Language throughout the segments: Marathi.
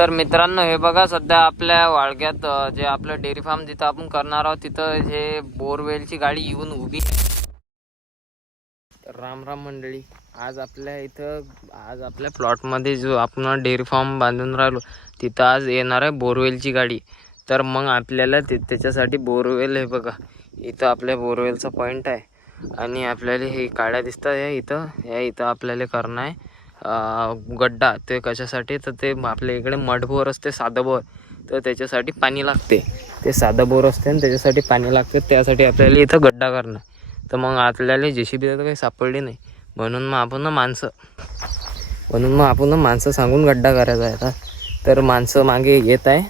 तर मित्रांनो हे बघा, सध्या आपल्या वाळग्यात जे आपलं डेअरी फार्म जिथं आपण करणार आहोत तिथं हे बोरवेलची गाडी येऊन उभी. तर राम राम मंडळी, आज आपल्या प्लॉटमध्ये जो आपण डेअरी फार्म बांधून राहिलो तिथं आज येणार आहे बोरवेलची गाडी. तर मग आपल्याला त्याच्यासाठी बोरवेल, हे बघा इथं आपल्या बोरवेलचा पॉईंट आहे आणि आपल्याला हे काड्या दिसतात इथं आपल्याला करणं आहे गड्डा. ते कशासाठी, तर ते आपल्या इकडे मड बोर असते, साधं बोर, तर त्याच्यासाठी पाणी लागते. ते साधं बोर असते आणि त्याच्यासाठी पाणी लागते, त्यासाठी आपल्याला इथं गड्डा करणं. तर मग आपल्याला JCB तर काही सापडली नाही, म्हणून मग आपण माणसं सांगून गड्डा करायचा आहे आता. तर माणसं मागे येत आहे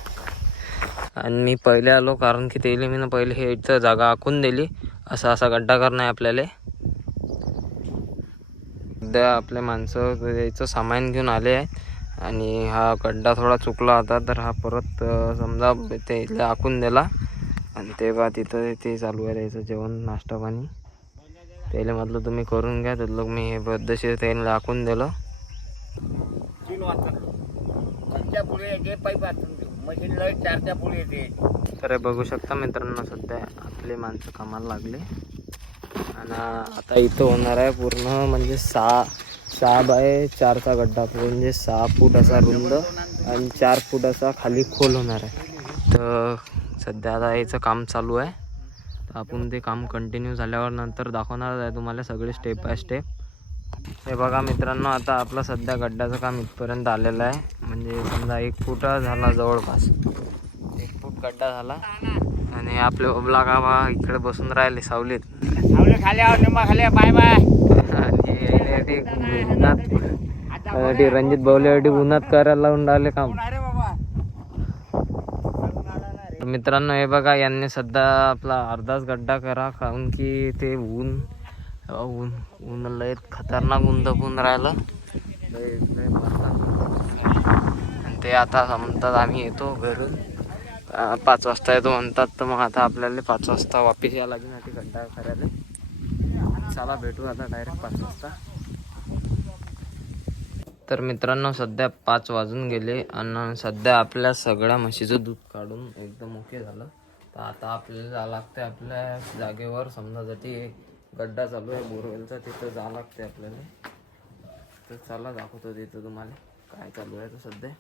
आणि मी पहिले आलो, कारण की त्याला मी पहिले हे इथं जागा आखून दिली, असा गड्डा करणं आहे आपल्याला. सध्या आपले माणसं याचं सामान घेऊन आले आहे आणि हा गड्डा थोडा चुकला होता, तर हा परत समजा ते इथले आखून दिला. आणि तेव्हा तिथं ते चालू आहे त्याचं जेवण, नाश्ता पाणी. त्याला म्हटलं तुम्ही करून घ्या, तर लोक मी हे पद्धतशीर त्याला दाखवून दिलं. तर बघू शकता मित्रांनो, सध्या आपले माणसं कामाला लागले आणि आता इथं होणार आहे पूर्ण म्हणजे 6 बाय 4चा गड्डा, म्हणजे 6 फूट असा रुंद आणि 4 फूट असा खाली खोल होणार आहे. तर सध्या आता याचं काम चालू आहे, तर आपण ते काम कंटिन्यू झाल्यावर नंतर दाखवणार आहे तुम्हाला सगळे स्टेप बाय स्टेप. हे बघा मित्रांनो, आता आपलं सध्या गड्ड्याचं काम इथपर्यंत आलेलं आहे, म्हणजे समजा 1 फूट झाला, जवळपास 1 फूट गड्डा झाला. आणि आपले ओबला गावा इकडे बसून राहिले सावलीत बाय बाय. आणि रणजित भाऊल्यासाठी उन्हात करायला लावून राहिले काम. मित्रांनो हे बघा, यांनी सध्या आपला अर्धाच गड्डा करा, कारण की ते ऊन लय खतरनाक ऊन दबून राहिलं. आणि ते आता म्हणतात आम्ही येतो घरून 5 वाजता येतो म्हणतात, तर मग आता आपल्याला 5 वाजता वापिस यावं लागेल ना ते गड्डा करायला. चला भेटू आता डायरेक्ट 5 वाजता. तर मित्रांनो सध्या 5 वाजून गेले आणि सध्या आपल्या सगळ्या म्हशीचं दूध काढून एकदम ओके झालं. तर आता आपल्याला जावं लागतं आपल्या जागेवर, समजा जरी गड्डा चालू आहे बोरवेलचा, तिथं जावं लागते आपल्याला. तर चला दाखवतो तिथं तुम्हाला काय चालू आहे. तर सध्या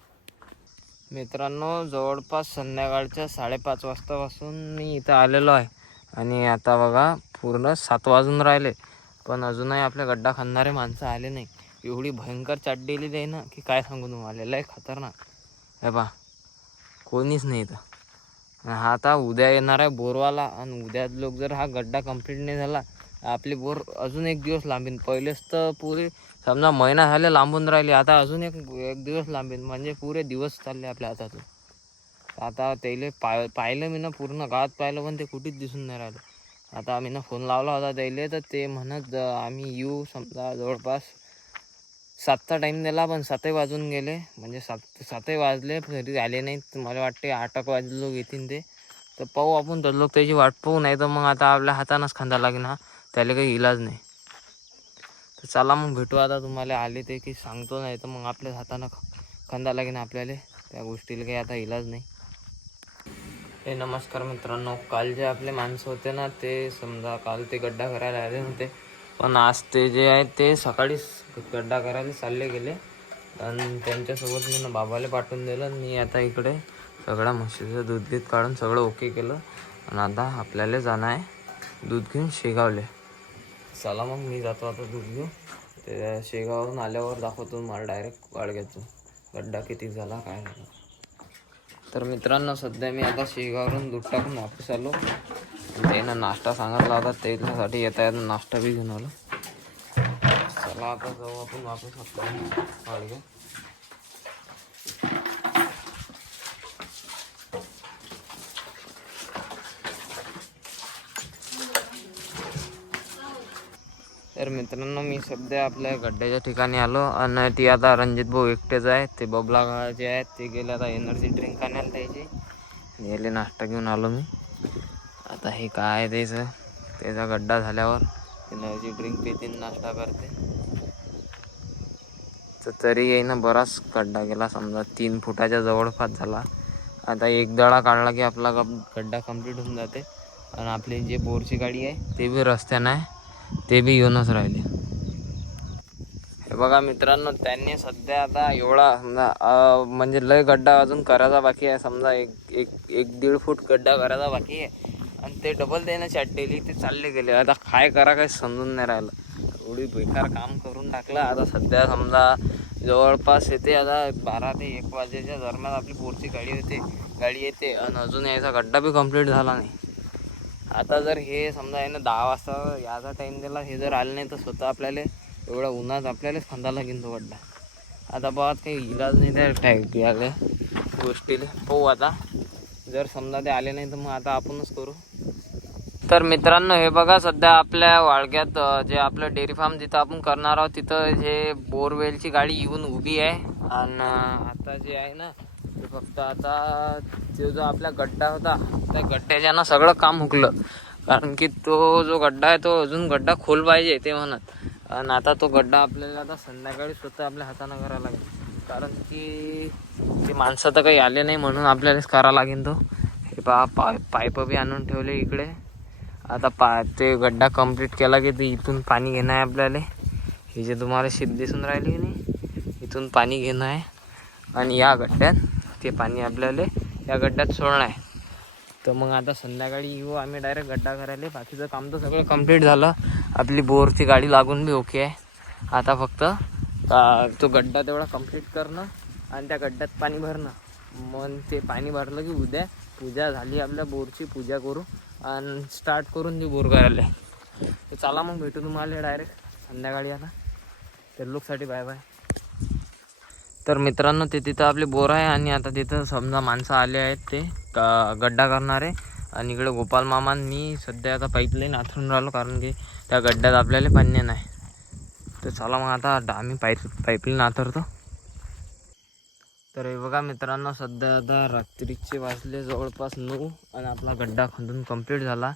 मित्रांनो जवळपास संध्याकाळच्या 5:30 वाजतापासून मी इथं आलेलो आहे आणि आता बघा पूर्ण 7 वाजून राहिले, पण अजूनही आपल्या गड्डा खणणारे माणसं आले नाही. एवढी भयंकर चाटलेली आहे ना की काय सांगू तुम्हाला, लय खतरनाक. हे पहा कोणीच नाही इथं. हा आता उद्या येणार आहे बोरवाला, आणि उद्या लोक जर हा गड्डा कंप्लीट नाही झाला, आपली बोर अजून 1 दिवस लांबीन. पहिलेच तर पुरे समजा महिना झाले लांबून राहिली, आता अजून एक दिवस लांबीन, म्हणजे पुरे दिवस चालले आपल्या हातातून. आता त्याला पाहिलं मी ना, पूर्ण गावात पाहिलं, पण ते कुठेच दिसून नाही राहिलं. आता आम्ही ना फोन लावला होता त्याला, तर ते म्हणत आम्ही येऊ, समजा जवळपास 7चा टाईम दिला, पण 7 वाजून गेले, म्हणजे 7 वाजले तरी आले नाहीत. तर मला वाटते 8 वाजले लोक येतील ते. तर पाहू आपण, तर लोक त्याची वाट पाहू, नाही तर मग आता आपल्या हातानंच खांदा लागेल. हा त्याला काही इलाज नाही. तर चला मग भेटू आता, तुम्हाला आले ते की सांगतो, नाही तर मग आपल्या हातानं खांदा लागेल आपल्याला. त्या गोष्टीला काही आता इलाज नाही. हे नमस्कार मित्रांनो, काल जे आपले माणसं होते ना, ते समजा काल ते गड्डा करायला आले होते, पण आज ते जे आहे ते सकाळीच गड्डा करायला चालले गेले. आणि त्यांच्यासोबत मी ना बाबाला पाठवून दिलं. मी आता इकडे सगळ्या म्हशीचं दूध काढून सगळं ओके केलं आणि आता आपल्याला जाणं आहे दूध घेऊन शेगावले. चला मग मी जातो आता दूध घेऊन. ते शेगावरून आल्यावर दाखवतो मला डायरेक्ट वाळग्यातून गड्डा किती झाला काय झाला. तर मित्रांनो सध्या मी आता शेगावरून दूध टाकून वापस आलो. त्यानं नाश्ता सांगितला होता, त्याच्यासाठी येता नाश्ता बी घेऊन आलो. चला आता जाऊ आपण वापस आपल्या वाळग्यात. तर मित्रांनो मी सध्या आपल्या गड्ड्याच्या ठिकाणी आलो आणि ती आता रणजित भाऊ एकटेच आहे. ते बबला जे आहेत ते गेले आता एनर्जी ड्रिंक आणायला द्यायची. गेले नाश्ता घेऊन आलो मी. आता हे काय द्यायचं, त्याचा गड्डा झाल्यावर एनर्जी ड्रिंक पितील, नाश्ता करते. तर तरी येईना बराच खड्डा गेला, समजा 3 फुटाच्या जवळपास झाला. आता एक दडा काढला की आपला खड्डा कंप्लीट होऊन जाते. आणि आपली जी बोरची गाडी आहे ते बी रस्त्यानं आहे, ते बी येऊनच राहिले. हे बघा मित्रांनो, त्यांनी सध्या आता एवढा समजा म्हणजे लय गड्डा अजून करायचा बाकी आहे. समजा एक 1.5 फूट गड्डा करायचा बाकी आहे. आणि ते डबल त्यानं चॅटलेली ते चालले गेले. आता काय करा काही समजून नाही राहिलं. एवढी बेकार काम करून टाकलं. आता सध्या समजा जवळपास येते आता 12 ते 1 वाजेच्या दरम्यान आपली बोरची गाडी येते आणि अजून यायचा गड्डा बी कंप्लीट झाला नाही. आता जर हे समजा आहे ना 10 वाजता याचा टाईम दिला, हे जर आले नाही तर स्वतः आपल्याला एवढ्या उन्हात आपल्यालाच खांदा लागेल तो गड्डा. आता बघा काही इलाज नाही त्या टाईप आले गोष्टीला. पाहू आता, जर समजा ते आले नाही तर मग आता आपणच करू. तर मित्रांनो हे बघा, सध्या आपल्या वाळग्यात जे आपलं डेअरी फार्म जिथं आपण करणार आहोत तिथं जे बोरवेलची गाडी येऊन उभी आहे. आणि आता जे आहे ना ते फक्त आता तो जो आपला गड्डा होता त्या गड्ड्याच्या ना सगळं काम हुकलं. कारण की तो जो गड्डा आहे तो अजून गड्डा खोल पाहिजे ते म्हणत. आणि आता तो गड्डा आपल्याला आता संध्याकाळी स्वतः आपल्या हातानं करायला लागेल. कारण की ते माणसं तर काही आले नाही म्हणून आपल्यालाच करावं लागेल तो. हे पहा पाईप बी आणून ठेवले इकडे. आता ते गड्डा कंप्लीट केला की ते इथून पाणी घेणं आहे आपल्याला. हे जे तुम्हाला शीप दिसून राहिली की नाही, इथून पाणी घेणं आहे आणि या गड्ड्यात ते पाणी आपल्याला या गड्ड्यात सोडणं आहे. तर मग आता संध्याकाळी येऊ आम्ही डायरेक्ट गड्डा करायला. बाकीचं काम तर सगळं कंप्लीट झालं. आपली बोरची गाडी लागून बी ओके आहे. आता फक्त तो गड्डा तेवढा कंप्लीट करणं आणि त्या गड्ड्यात पाणी भरणं. मग ते पाणी भरलं की उद्या पूजा झाली आपल्या बोरची, पूजा करू आणि स्टार्ट करून ती बोर करायला. तर चला मग भेटू तुम्हाला डायरेक्ट संध्याकाळी. आता तर लोकसाठी बाय बाय. तर मित्रांनो ते तिथं आपले बोर आहे आणि आता तिथं समजा माणसं आले आहेत ते गड्डा करणारे. आणि इकडे गोपाल मामा मी सध्या आता पाईपलाईन आथरून राहिलो कारण की त्या गड्ड्यात आपल्याला पाणी नाही. तर चला मग आता आम्ही पाईपलाईन आथरतो. तर हे बघा मित्रांनो, सध्या आता रात्रीचे वाजले जवळपास 9 आणि आपला गड्डा खंदून कंप्लीट झाला.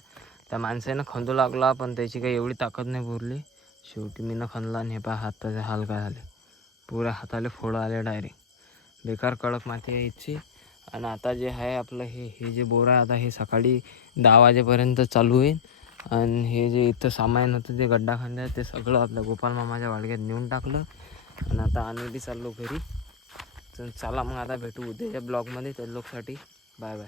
त्या माणसानं खंदू लागला पण त्याची काही एवढी ताकद नाही पुरली. शेवटी मी न खणला आणि हे पहा हाताचे हाल काय झाले. पुऱ्या हाताला फोडं आले डायरेक्ट. बेकार कडक माती आहे इथची. आणि आता जे आहे आपलं हे जे बोर आहे आता हे सकाळी 10 वाजेपर्यंत चालू होईल. आणि हे जे इथं सामान होतं ते गड्डा खांद्या ते सगळं आपल्या गोपाल मामाच्या वाडग्यात नेऊन टाकलं. आणि आता आम्ही बी चाललो घरी. तर चला मग आता भेटू उद्याच्या ब्लॉगमध्ये. त्या लोकसाठी बाय बाय.